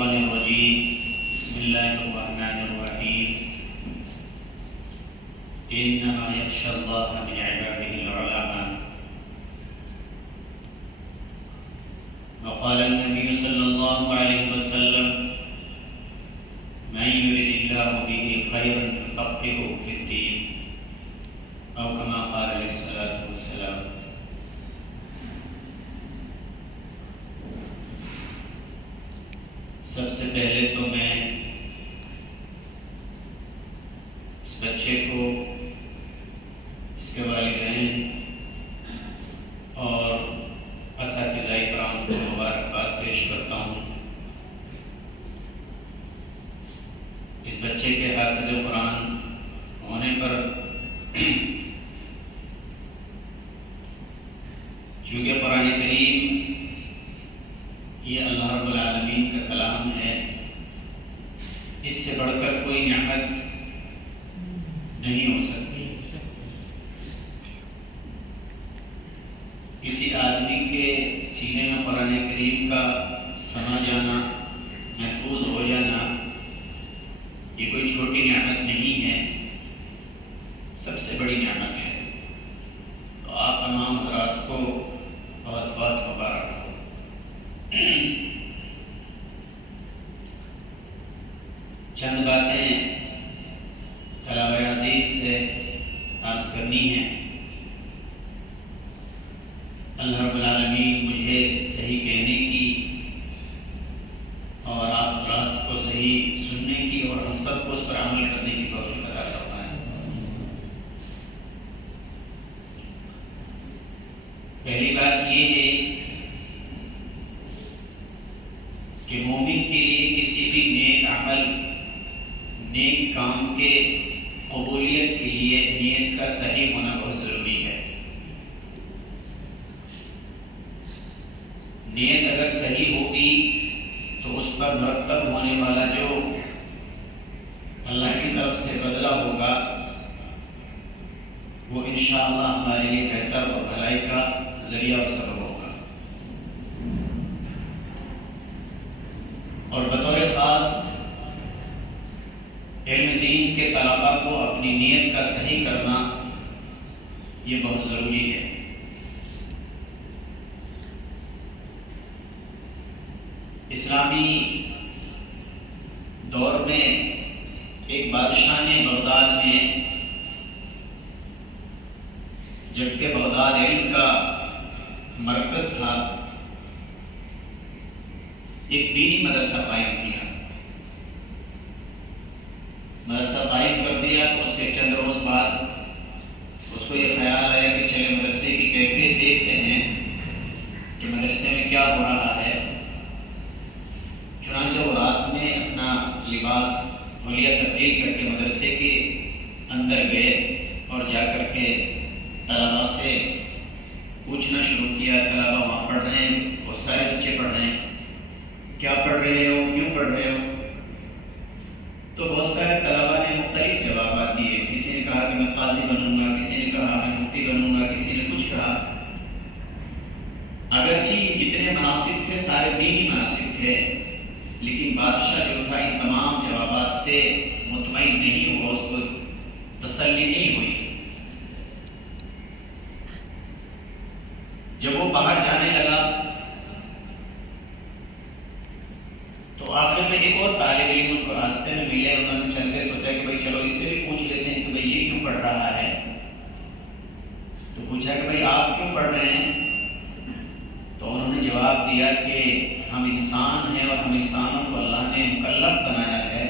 الشيطان الرجيم بسم الله الرحمن الرحيم إنما يخشى الله من عباده العلماء وقال النبي صلى الله عليه وسلم من يرد الله به خيرا يفقهه في الدين أو كما قال عليه الصلاة والسلام. سب سے پہلے تو میں اس بچے کو، اس کے والدین اور اساتذہ کرام کو مبارکباد پیش کرتا ہوں. اس بچے کے حافظ قرآن ہونے پر چونکہ قرآن کریم یہ اللہ رب العالمین کا کلام ہے، اس سے بڑھ کر کوئی نعمت نہیں ہو سکتی. کسی آدمی کے سینے میں قرآن کریم کا سما جانا، محفوظ ہو جانا، یہ کوئی چھوٹی نعمت نہیں ہے، سب سے بڑی نعمت ہے. تو آپ تمام حضرات کو بہت بہت مبارک ہو. چند باتیں طلبہ عزیز سے عرض کرنی ہیں. اللہ رب العالمین مجھے صحیح کہنے کی اور آپ حضرات کو صحیح سننے کی اور ہم سب کو اس پر عمل کرنے کی توفیق عطا فرمائے. پہلی بات یہ ہے کہ مومن کے لیے کسی بھی نیک عمل، نیک کام کے قبولیت کے لیے نیت کا صحیح ہونا بہت ضروری ہے. نیت اگر صحیح ہوگی تو اس پر مرتب ہونے والا جو اللہ کی طرف سے بدلہ ہوگا وہ انشاءاللہ ہمارے لیے بہتر اور بھلائی کا ذریعہ اور سبب ہوگا. اور بطور خاص علم دین کے طلباء کو اپنی نیت کا صحیح کرنا یہ بہت ضروری ہے. اسلامی دور میں ایک بادشاہ نے بغداد میں، جبکہ بغداد علم کا مرکز تھا، ایک دینی مدرسہ قائم کیا. مدرسہ قائم کر دیا تو اس کے چند روز بعد اس کو یہ خیال آیا کہ چلے مدرسے کی کیفیت دیکھتے ہیں کہ مدرسے میں کیا ہو رہا ہے. چنانچہ وہ رات میں اپنا لباس حلیہ تبدیل کر کے مدرسے کے اندر گئے اور جا کر کے طلباء سے پوچھنا شروع کیا. طلباء وہاں پڑھ رہے ہیں، بہت سارے بچے پڑھ رہے ہیں، کیا پڑھ رہے ہو، کیوں پڑھ رہے ہو؟ تو بہت سارے طلباء نے مختلف جوابات دیے. کسی نے کہا کہ میں قاضی بنوں گا، کسی نے کہا میں مفتی بنوں گا، کسی نے کچھ کہا. اگرچہ جتنے مناسب تھے سارے دینی مناسب تھے، لیکن بادشاہ جو تھا ان تمام جوابات سے مطمئن نہیں ہوا، اس کو تسلی نہیں ہوئی. جب وہ باہر جانے لگا تو آخر میں ایک اور طالب علم ان کو راستے میں ملے. انہوں نے چل کے سوچا کہ بھائی چلو اس سے بھی پوچھ لیتے ہیں کہ بھائی یہ کیوں پڑھ رہا ہے. تو پوچھا کہ بھائی آپ کیوں پڑھ رہے ہیں؟ تو انہوں نے جواب دیا کہ ہم انسان ہیں اور ہم انسانوں کو اللہ نے مکلف بنایا ہے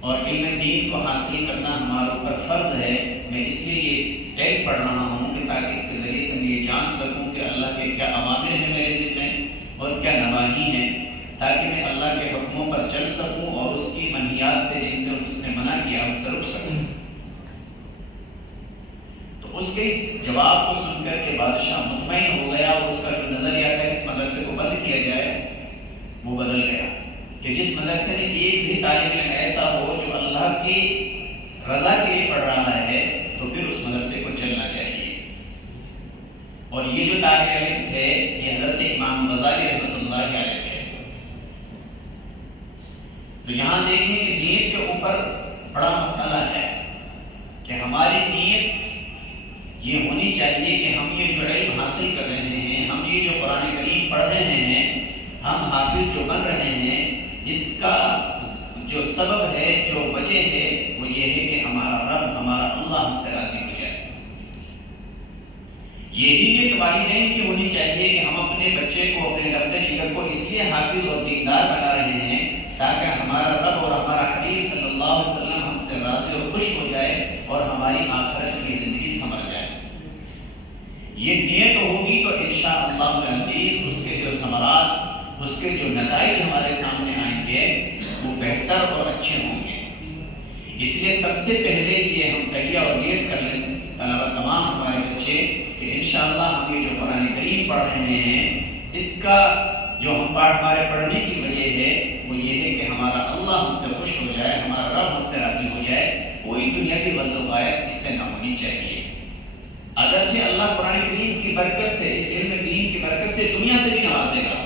اور علم دین کو حاصل کرنا ہمارے اوپر فرض ہے. میں اس لیے یہ علم پڑھ رہا ہوں کہ تاکہ اس کے ذریعے سے میں یہ جان سکوں کہ اللہ کے کیا اوامر ہیں میرے ذمہ اور کیا نواہی ہیں، تاکہ میں اللہ کے حکموں پر چل سکوں اور اس کی منہیات سے جن سے اس نے منع کیا ان سے رک سکوں. تو اس کے اس جواب کو سن کر کے بادشاہ مطمئن ہو گیا اور اس کا جو نظریہ تھا کہ اس مدرسے کو بند کیا جائے وہ بدل گیا کہ جس مدرسے میں ایک بھی طالب علم ایسا ہو جو اللہ کی رضا کے لیے پڑھ رہا ہے تو پھر اس مدرسے کو چلنا چاہیے. اور یہ جو طالب علم تھے یہ حضرت امام غزالی رحمۃ اللہ علیہ تھے. تو یہاں دیکھیں کہ نیت کے اوپر بڑا مسئلہ ہے کہ ہماری نیت یہ ہونی چاہیے کہ ہم یہ جو علم حاصل کر رہے ہیں، ہم یہ جو قرآن کریم پڑھ رہے ہیں، ہم حافظ جو بن رہے ہیں، اس کا جو سبب ہے، جو وجہ ہے، وہ یہ ہے کہ ہمارا رب، ہمارا اللہ ہم سے راضی ہو جائے۔ یہی نیت والدین کی ہونی چاہیے کہ ہم اپنے بچے کو، اپنے لفظ جگر کو اس لیے حافظ اور دیندار بنا رہے ہیں تاکہ ہمارا رب اور ہمارا حبیب صلی اللہ علیہ وسلم ہم سے راضی اور خوش ہو جائے اور ہماری آخرت کی زندگی سنور جائے۔ یہ نیت ہوگی تو انشاءاللہ العزیز اس کے جو ثمرات، اس کے جو نتائج ہمارے سامنے آئیں گے وہ بہتر اور اچھے ہوں گے۔ اس لیے سب سے پہلے یہ ہم تہیہ اور نیت کر لیں طلبہ، تمام ہمارے بچے، کہ انشاءاللہ ہم یہ جو قرآن کریم پڑھ رہے ہیں، اس کا جو ہم پاٹھ ہمارے پڑھنے کی وجہ ہے وہ یہ ہے کہ ہمارا اللہ ہم سے خوش ہو جائے، ہمارا رب ہم سے راضی ہو جائے۔ کوئی دنیاوی غرض و غایت اس سے نہ ہونی چاہیے۔ اگرچہ اللہ قرآن کریم کی برکت سے، اس علم دین کی برکت سے دنیا سے بھی نوازے گا،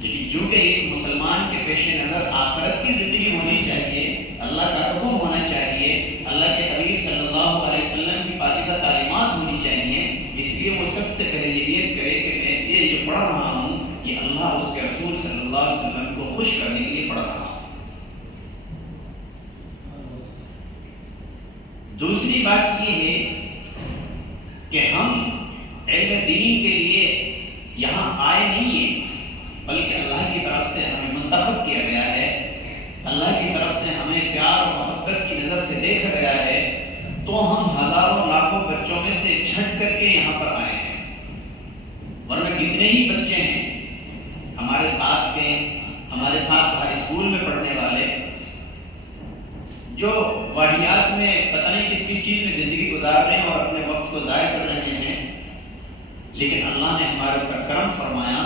لیکن چونکہ ایک مسلمان کے پیش نظر آخرت کی زندگی ہونی چاہیے، اللہ کا حکم ہونا چاہیے، اللہ کے حبیب صلی اللہ علیہ وسلم کی پاکیزہ تعلیمات ہونی چاہیے، اس لیے وہ سب سے پہلے یہ نیت کرے کہ میں یہ جو پڑھ رہا ہوں یہ اللہ اس کے رسول صلی اللہ علیہ وسلم کو خوش کرنے کے لیے پڑھ رہا ہوں۔ دوسری بات یہ ہے کہ ہم علم دین کے لیے یہاں آئے نہیں ہیں، بلکہ اللہ کی طرف سے ہمیں منتخب کیا گیا ہے، اللہ کی طرف سے ہمیں پیار اور محبت کی نظر سے دیکھا گیا ہے، تو ہم ہزاروں لاکھوں بچوں میں سے چھٹ کر کے یہاں پر آئے ہیں۔ ورنہ کتنے ہی بچے ہیں ہمارے ساتھ کے، ہمارے ساتھ ہمارے اسکول میں پڑھنے والے، جو واحیات میں پتہ نہیں کس کس چیز میں زندگی گزار رہے ہیں اور اپنے وقت کو ضائع کر رہے ہیں، لیکن اللہ نے ہمارے اوپر کرم فرمایا،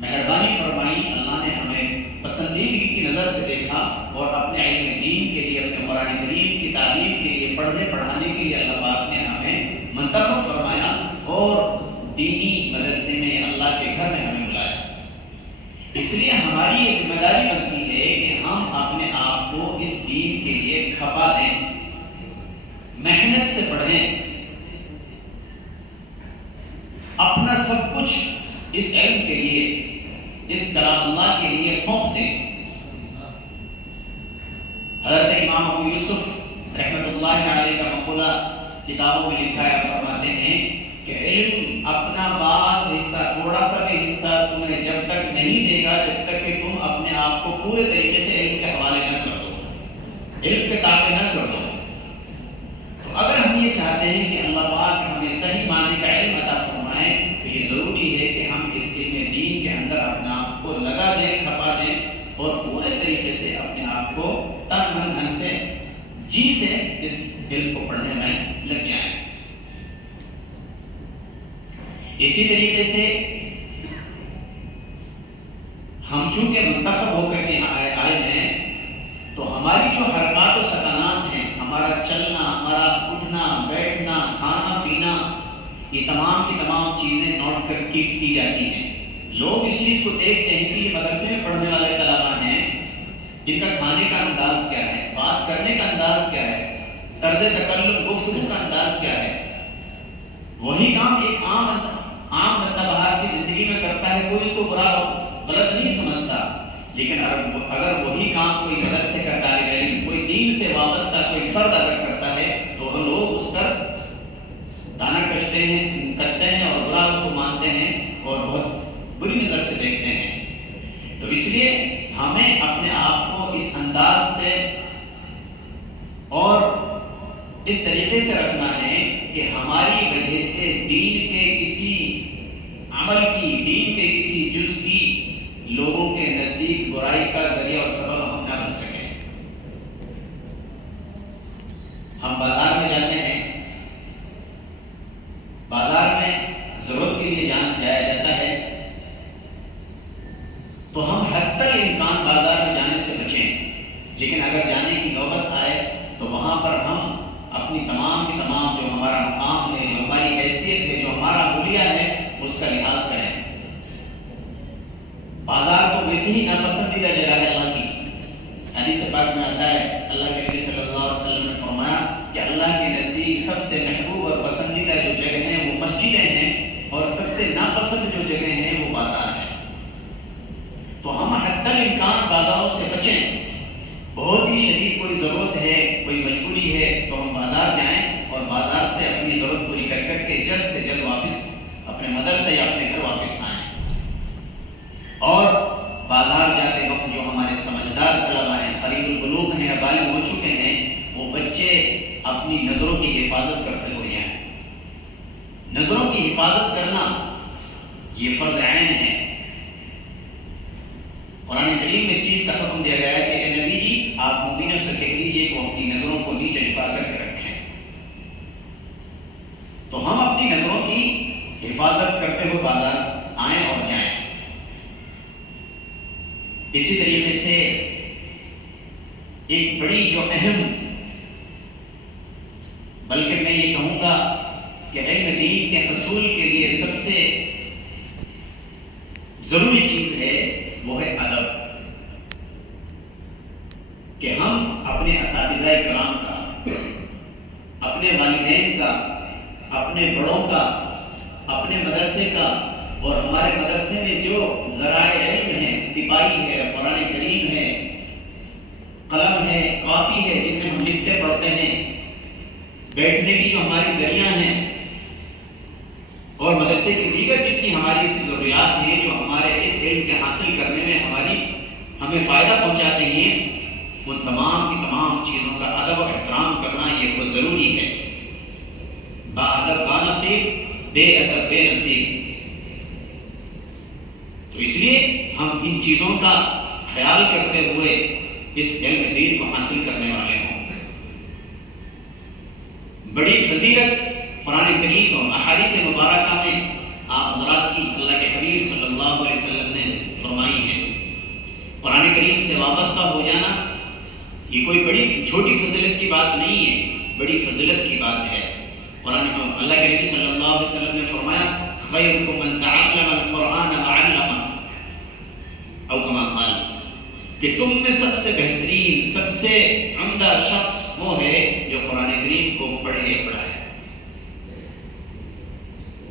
مہربانی فرمائی، اللہ نے ہمیں پسندیدگی کی نظر سے دیکھا اور اپنے علم دین کے لیے، اپنے قرآن کریم کی تعلیم کے لیے، پڑھنے پڑھانے کے لیے اللہ پاک نے ہمیں منتخب فرمایا اور دینی مدرسے میں، اللہ کے گھر میں ہمیں بلایا۔ اس لیے ہماری یہ ذمہ داری بنتی ہے کہ ہم اپنے آپ کو اس دین کے لیے کھپا دیں، محنت سے پڑھیں، اپنا سب کچھ اس علم کے لیے، اس کلام اللہ کے لیے سونپ دیں۔ حضرت امام ابو یوسف رحمۃ اللہ علیہ کا مقولہ کتابوں میں لکھا ہے، فرماتے ہیں کہ علم اپنا بعض حصہ، تھوڑا سا بھی حصہ تمہیں جب تک نہیں دے گا جب تک کہ تم اپنے آپ کو پورے طریقے سے علم کے حوالے نہ کر دو، علم کے تابع نہ کر دو۔ تو اگر ہم یہ چاہتے ہیں کہ اللہ پاک ہمیں صحیح معنی کا علم عطا فرمائے تو یہ ضروری ہے کہ ہم اس علم دین کے اندر اپنے آپ کو لگا دیں، کھپا دیں اور پورے طریقے سے اپنے آپ کو تن من دھن سے، جی سے اس علم کو پڑھنے میں لگ جائیں۔ اسی طریقے سے ہم چونکہ منتخب ہو کر کے آئے ہیں تو ہماری جو حرکات و سکنات ہیں، ہمارا چلنا، ہمارا اٹھنا بیٹھنا، کھانا پینا، یہ تمام کی تمام چیزیں نوٹ کر کے کی جاتی ہیں۔ لوگ اس چیز کو دیکھتے ہیں کہ یہ مدرسے میں پڑھنے والے طلباء ہیں، جن کا کھانے کا انداز کیا ہے، بات کرنے کا انداز کیا ہے، طرز تکلم گفتگو کا انداز کیا ہے۔ وہی کام ایک عام بندہ باہر کی زندگی میں کرتا ہے، کوئی اس کو برا غلط نہیں سمجھتا، لیکن اگر وہی کام کوئی مدرسے کا طالب علم، کوئی دین سے وابستہ کوئی فرد اگر کرتا ہے تو لوگ اس پر تانا کستے ہیں اور برا اس کو مانتے ہیں اور بہت بری نظر سے دیکھتے ہیں۔ تو اس لیے ہمیں اپنے آپ کو اس انداز سے اور اس طریقے سے رکھنا ہے کہ ہماری وجہ سے دین کے کسی عمل کی، دین کے کسی جز کی لوگوں کے نزدیک برائی کا ذریعہ اور سبب ہم نہ بن سکیں۔ ہم بازار میں جاتے ہیں، بازار میں ضرورت کے لیے جایا جاتا ہے تو ہم حتی الامکان بازار میں جانے سے بچیں، لیکن اگر جانے کی نوبت آئے تو وہاں پر ہم اپنی تمام کی تمام جو ہمارا مقام ہے، جو ہماری حیثیت ہے، جو ہمارا حلیہ ہے، اس کا لحاظ کریں۔ بازار تو ویسے ہی ناپسندیدہ جگہ ہے اللہ کی، بات میں آتا ہے اللہ کے نبی صلی اللہ علیہ وسلم نے فرمایا کہ اللہ کے نزدیک سب سے محبوب اور پسندیدہ جو جگہ ہیں وہ مسجدیں ہیں، اور سب سے ناپسند جو جگہ ہیں وہ بازار ہیں۔ تو ہم حتی الامکان بازاروں سے بچیں۔ بہت ہی شدید کوئی ضرورت ہے، کوئی مجبوری ہے تو ہم بازار جائیں اور بازار سے اپنی ضرورت پوری کر کے جلد سے جلد واپس اپنے مدرسے یا اپنے گھر واپس آئیں۔ اور بازار جاتے وقت جو ہمارے سمجھدار طلباء ہیں، قریب البلوغ ہیں یا بالغ ہو چکے ہیں، وہ بچے اپنی نظروں کی حفاظت کرتے ہوئے جائیں۔ نظروں کی حفاظت کرنا یہ فرض عین ہے۔ قرآن کریم میں اس چیز کا حکم دیا گیا ہے کہ اے نبی جی آپ مومنوں سے کہہ دیجیے کہ وہ اپنی نظروں کو نیچے جھکا کر کے رکھیں۔ تو ہم اپنی نظروں کی حفاظت کرتے ہوئے بازار آئیں اور جائیں۔ اسی طریقے سے ایک بڑی جو اہم، بلکہ میں یہ کہوں گا کہ علم دین کے حصول کے لیے سب سے ضروری چیز ہے وہ ہے ادب، کہ ہم اپنے اساتذہ کرام کا، اپنے والدین کا، اپنے بڑوں کا، اپنے مدرسے کا، اور ہمارے مدرسے میں جو ذرائع علم ہیں، طبائی ہے، قرآن کریم ہے، قلم ہے، کاپی ہے جن میں ہم لکھتے پڑھتے ہیں، بیٹھنے کی جو ہماری دریاں ہیں، اور مدرسے کی دیگر جتنی ہماری ایسی ضروریات ہیں جو ہمارے اس علم کے حاصل کرنے میں ہمیں فائدہ پہنچاتے ہیں، ان تمام کی تمام چیزوں کا ادب اور احترام کرنا یہ بہت ضروری ہے۔ با ادب با نصیب، بے ادب بے نصیب۔ تو اس لیے ہم ان چیزوں کا خیال کرتے ہوئے اس علم دین کو حاصل کرنے والے ہوں۔ بڑی فضیلت قرآن کریم اور احادیث مبارکہ میں آپ حضرات کی اللہ کے حبیب صلی اللہ علیہ وسلم نے فرمائی ہے۔ قرآن کریم سے وابستہ ہو جانا یہ کوئی بڑی چھوٹی فضیلت کی بات نہیں ہے، بڑی فضیلت کی بات ہے۔ قرآن اللہ کے نبی صلی اللہ علیہ وسلم نے فرمایا خیرکم من تعلم القرآن وعلمہ، او کما قال، کہ تم میں سب سے بہترین، سب سے عمدہ شخص وہ ہے جو قرآن کریم کو پڑھے پڑھائے۔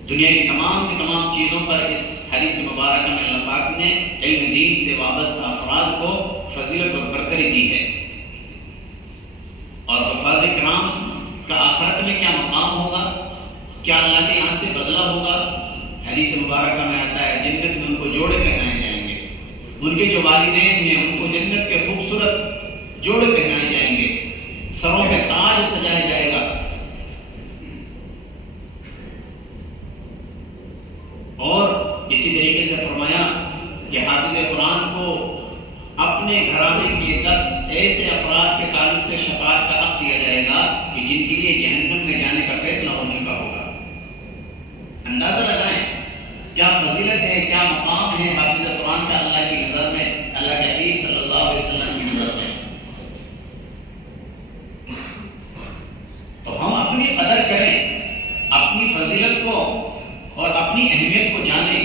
دنیا کی تمام چیزوں پر اس حدیث مبارکہ میں اللہ پاک نے علم دین سے وابستہ افراد کو فضیلت اور برتری دی ہے۔ اور حفاظ کرام کا آخرت میں کیا مقام ہوگا، کیا اللہ کے یہاں سے بدلہ ہوگا، حدیث مبارکہ میں آتا ہے جنت میں ان کو جوڑے پہنائے جائیں گے، ان کے جو والدین ہیں ان کو جنت کے خوبصورت جوڑے پہنائے جائیں گے، سروں پہ تاج سجایا جائے گا۔ اور اسی طریقے سے فرمایا کہ حافظ قرآن کو اپنے گھرانے کے 10 ایسے افراد کے تعلق سے شفاعت کا حق دیا جائے گا کہ جن کے لیے جہنم میں جانے کا فیصلہ ہو چکا ہوگا۔ اندازہ لگائیں کیا فضیلت ہے، کیا مقام ہے حافظ قرآن کا اللہ کی نظر میں، اللہ کے حبیب صلی اللہ علیہ وسلم کی نظر میں۔ تو ہم اپنی قدر کریں، اپنی فضیلت کو اور اپنی اہمیت کو جانیں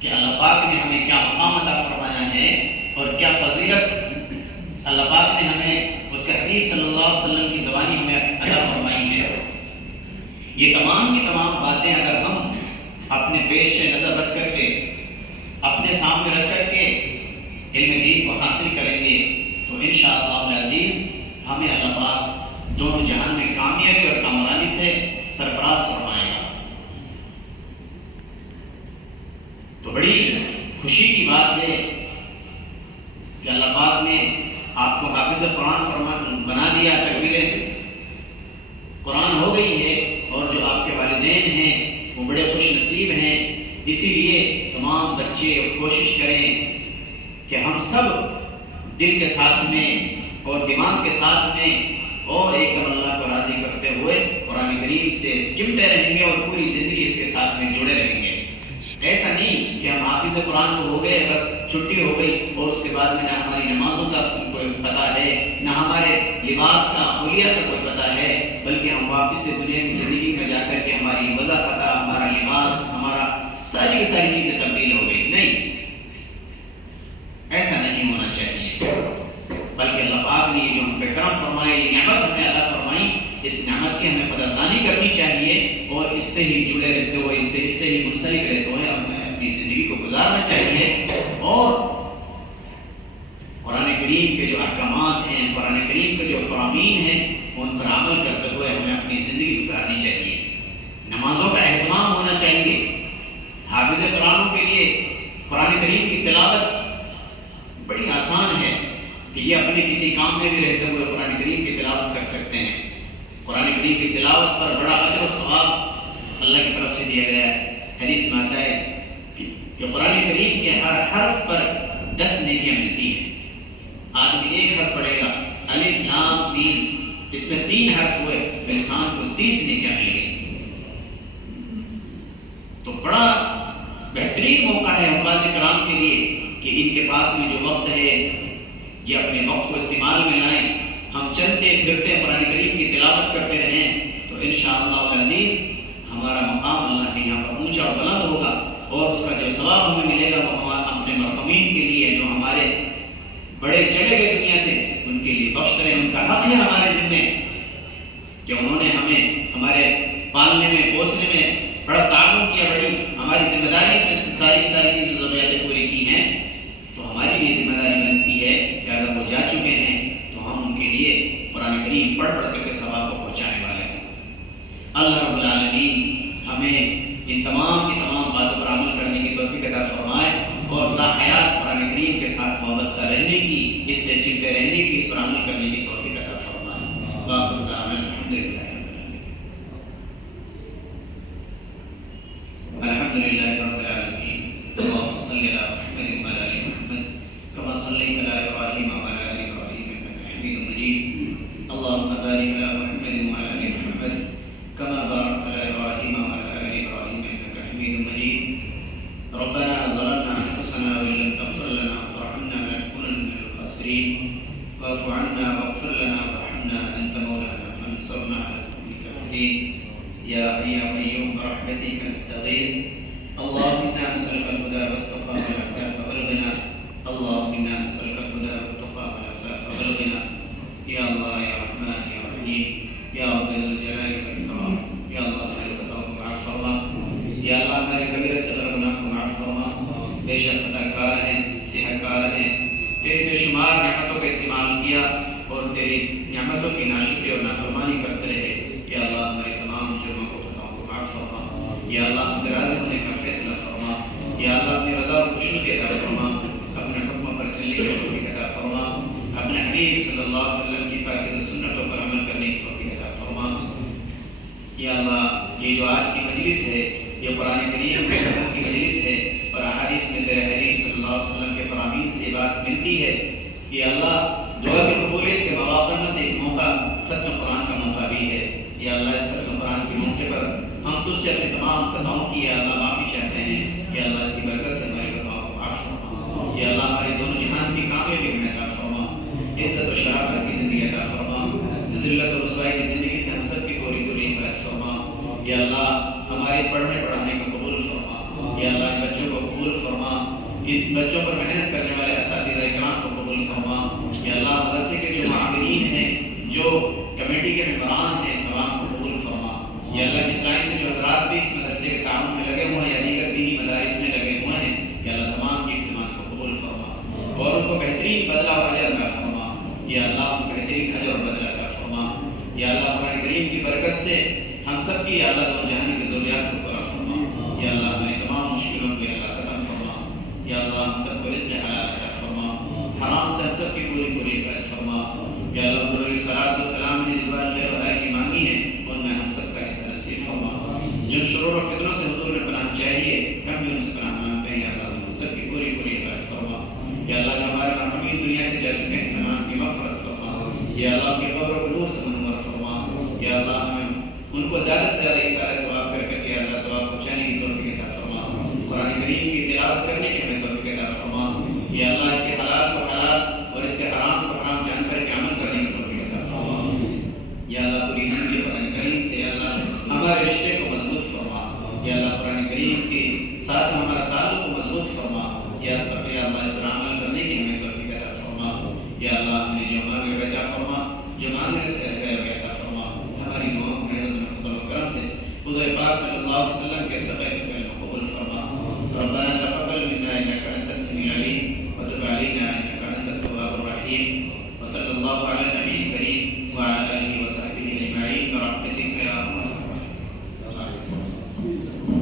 کہ اللہ پاک نے ہمیں کیا مقام عطا فرمایا ہے اور کیا فضیلت اللہ پاک نے ہمیں اس کے حبیب صلی اللہ علیہ وسلم کی زبانی ہمیں عطا فرمائی ہے۔ یہ تمام کی تمام باتیں اگر ہم اپنے پیش نظر رکھ کر کے، اپنے سامنے رکھ کر کے علم دین کو حاصل کریں گے تو انشاءاللہ العزیز ہمیں اللہ پاک دونوں جہان میں کامیابی اور کامرانی سے سرفراز فرمائے گا۔ تو بڑی خوشی کی بات ہے کہ اللہ پاک نے آپ کو حافظ قرآن بنا دیا، تحویل قرآن ہو گئی ہے، اور جو آپ کے والدین ہیں وہ بڑے خوش نصیب ہیں۔ اسی لیے تمام بچے کوشش کریں کہ ہم سب دل کے ساتھ میں اور دماغ کے ساتھ میں اور ایک دم اللہ کو راضی کرتے ہوئے قرآن کریم سے چمٹے رہیں گے اور پوری زندگی اس کے ساتھ میں جڑے رہیں گے۔ ایسا نہیں کہ ہم حافظ قرآن کو ہو گئے بس چھٹی ہو گئی اور اس کے بعد میں نہ ہماری نمازوں کا کوئی پتہ ہے، نہ ہمارے لباس کا، حلیہ کا کوئی پتہ ہے، بلکہ ہم واپس سے دنیا کی زندگی میں جا کر کے ہماری وضع پتہ، ہمارا لباس، ہمارا ساری چیزیں تبدیل ہو گئی۔ نہیں، ایسا نہیں ہونا چاہیے۔ کی ہمیں قدردانی کرنی چاہیے اور اس سے ہی جڑے رہتے ہوئے اس سے ہی منسلک رہتے ہوئے ہمیں اپنی زندگی کو گزارنا چاہیے، اور قرآن کریم کے جو احکامات ہیں، قرآن کریم کے جو فرامین ہیں، ان پر عمل کرتے ہوئے ہمیں اپنی زندگی گزارنی چاہیے۔ نمازوں کا اہتمام ہونا چاہیے۔ حافظ قرآن کے لیے قرآن کریم کی تلاوت بڑی آسان ہے کہ یہ اپنے کسی کام میں بھی رہتے ہوئے قرآن کریم کی تلاوت کر سکتے ہیں۔ قرآن کریم کی تلاوت پر بڑا اجر و ثواب اللہ کی طرف سے دیا گیا ہے۔ حدیث میں آتا ہے کہ قرآن کریم کے ہر حرف پر 10 نیکیاں ملتی ہیں۔ آدمی ایک حرف پڑھے گا، الف لام میم، اس میں 3 حرف ہوئے تو انسان کو 30 نیکیاں مل گئی۔ تو بڑا بہترین موقع ہے حفاظ کرام کے لیے کہ ان کے پاس میں جو وقت ہے یہ اپنے وقت کو استعمال میں لائیں۔ ہم چلتے پھرتے قرآن کریم کی تلاوت کرتے رہیں تو انشاءاللہ العزیز ہمارا مقام اللہ کے یہاں پر اونچا اور بلند ہوگا، اور اس کا جو ثواب ہمیں ملے گا وہ ہم اپنے مرحومین کے لیے جو ہمارے بڑے چلے گئے دنیا سے ان کے لیے بخش کریں۔ ان کا حق ہے ہمارے ذمے کہ انہوں نے ہمیں ہمارے پالنے میں پوسنے میں بڑا تعاون کیا، بڑی ہماری ذمہ داری سے ساری چیزیں ضروریاتیں پوری کی ہیں، تو ہماری بھی ذمہ داری بنتی ہے کہ اگر وہ جا چکے ہیں تو ہم ان کے لیے قرآن کریم پڑھ کر کے ثواب کو پہنچانے والے ہیں۔ اللہ رب العالمین ہمیں ان تمام کی تمام باتوں پر عمل کرنے کی توفیق عطا فرمائے، اور تا حیات قرآن کریم کے ساتھ وابستہ رہنے کی، اس سے چپتے رہنے کی، اس پر عمل کرنے کی توفیق عطا فرمائے۔ وآخر دعوانا الحمدللہ الحمدللہ رب العالمین۔ اللهم صل على محمد وعلى آل محمد كما صليت على إبراهيم وعلى آل إبراهيم إنك حميد مجيد۔ اللهم بارك على محمد وعلى آل محمد كما باركت على إبراهيم وعلى آل إبراهيم إنك حميد مجيد۔ ربنا ظلمنا أنفسنا وإن لم تغفر لنا وترحمنا لنكونن من الخاسرين، واعف عنا واغفر لنا وارحمنا أنت مولانا فانصرنا على القوم الكافرين۔ يا حي يا قيوم برحمتك نستغيث، اللهم إنا نسألك الهدى والتقى والعفاف والغنى، اللهم إنا نسألك الهدى والتقى والعفاف والغنى، يا الله يا رحمن يا رحيم يا رب ذو الجلال والإكرام، يا الله ہمارے خطاؤں کو معاف فرما، یا اللہ ہمارے کبیرہ صغیر گناہ کو معاف فرما۔ بے شک خطا کار ہیں، صحت کار ہیں، تیری بے شمار نعمتوں کا استعمال کیا اور تیری نعمتوں کی ناشکری اور نافرمانی کرتے رہے، یا اللہ ہمارے تمام جرموں کو خطاؤں کو معاف فرما، یا اللہ ہم سے راضی ہونے کا فیصلہ فرما، یا اللہ اپنی رضا اور خوشنودی عطا فرما، اپنے حکموں پر چلنے کی توفیق عطا فرما، اپنے حبیب صلی اللہ علیہ وسلم کی پاکیزہ سنتوں پر عمل کرنے کی توفیق عطا فرما۔ یا اللہ یہ جو آج کی مجلس ہے یہ قرآن کریم کے ختم کی مجلس ہے، اور احادیث میں تیرے حبیب صلی اللہ علیہ وسلم کے فرامین سے بات ملتی ہے کہ اللہ دعا کی قبولیت کے مواقع میں سے ایک موقع ختم قرآن کا موقع بھی ہے۔ یا اللہ اس ختم قرآن کے موقع پر ہم تجھ سے اپنے تمام خطاؤں کی یا اللہ معافی چاہتے ہیں، یا اللہ اس کی برکت سے ہمارے خطاؤں کو معاف فرما، یا اللہ ہمارے دونوں جہان کی کامیابی ہمیں عطا فرما، عزت و شرافت کی زندگی عطا فرما، ذلت و رسوائی کی زندگی سے ہم سب کی پوری حفاظت فرما، یا اللہ ہمارے اس پڑھنے پڑھانے کو قبول فرما، یا اللہ ان بچوں کو قبول فرما، اس بچوں پر محنت کرنے والے اساتذہ اکرام کو قبول فرما، یا اللہ مدرسے کے جو معاونین ہیں، جو کمیٹی کے ممبران ہیں، تمام کو قبول فرما، یا اللہ جس لائن سے جو حضرات بھی اس مدرسے کے تعاون میں لگے ہوئے ہیں یا دیگر دینی مدارس میں لگے ہوئے ہیں، یا اللہ تمام کی خدمات کو قبول فرما اور ان کو بہترین بدلہ اور اجر عطا فرما، یا اللہ ان کو بہترین اجر اور بدلہ عطا فرما، یا اللہ قرآن کریم کی برکت سے ہم سب کی یا اللہ دونوں جہان کی ضروریات کو پورا فرما، یا اللہ ہماری تمام مشکلوں کو یا اللہ ختم فرما، یا اللہ ہم سب کو رزق حلال عطا فرما، حرام سے ہم سب کی پوری حفاظت فرما، یا اللہ حضور صلاۃ والسلام نے دعا خیر و کی مانگی ہے ان میں ہم سب کا حصہ نصیب فرما، جن شرور و فتنوں سے حضور نے پناہ چاہیے ہم بھی ان سے پناہ مانگتے ہیں، یا اللہ ہم سب کی پوری حفاظت فرما، یا اللہ جو ہمارے مرحومین دنیا سے جا چکے ہیں تمام کی مغفرت فرما، یا اللہ ان کے قبر کو نور سے منور فرما، یا اللہ ہمیں ان کو زیادہ سے زیادہ اشارہ ثواب کر کے یا اللہ ثواب پہنچانے کی توفیق عطا فرما، قرآن کریم کی تلاوت کرنے کی ہمیں توفیق عطا فرما، یا اللہ اس کے حلال کو حلال اور اس کے حرام کو حرام جان کر کے عمل کرنے کی توفیق عطا فرما، یا اللہ پوری زندگی قرآن کریم سے یا اللہ ہمارے رشتے کو مضبوط فرما، یا اللہ قرآن کریم کے ساتھ ہمارا تعلق کو مضبوط فرما، یا اس پر یا اللہ اس پر عمل کرنے کی ہمیں توفیق عطا فرما، یا اللہ ہمیں جو مانگے عطا فرما، جو مانگنے سے عطا فرما، ہماری دعاؤں میں اللہ علیہ وسلم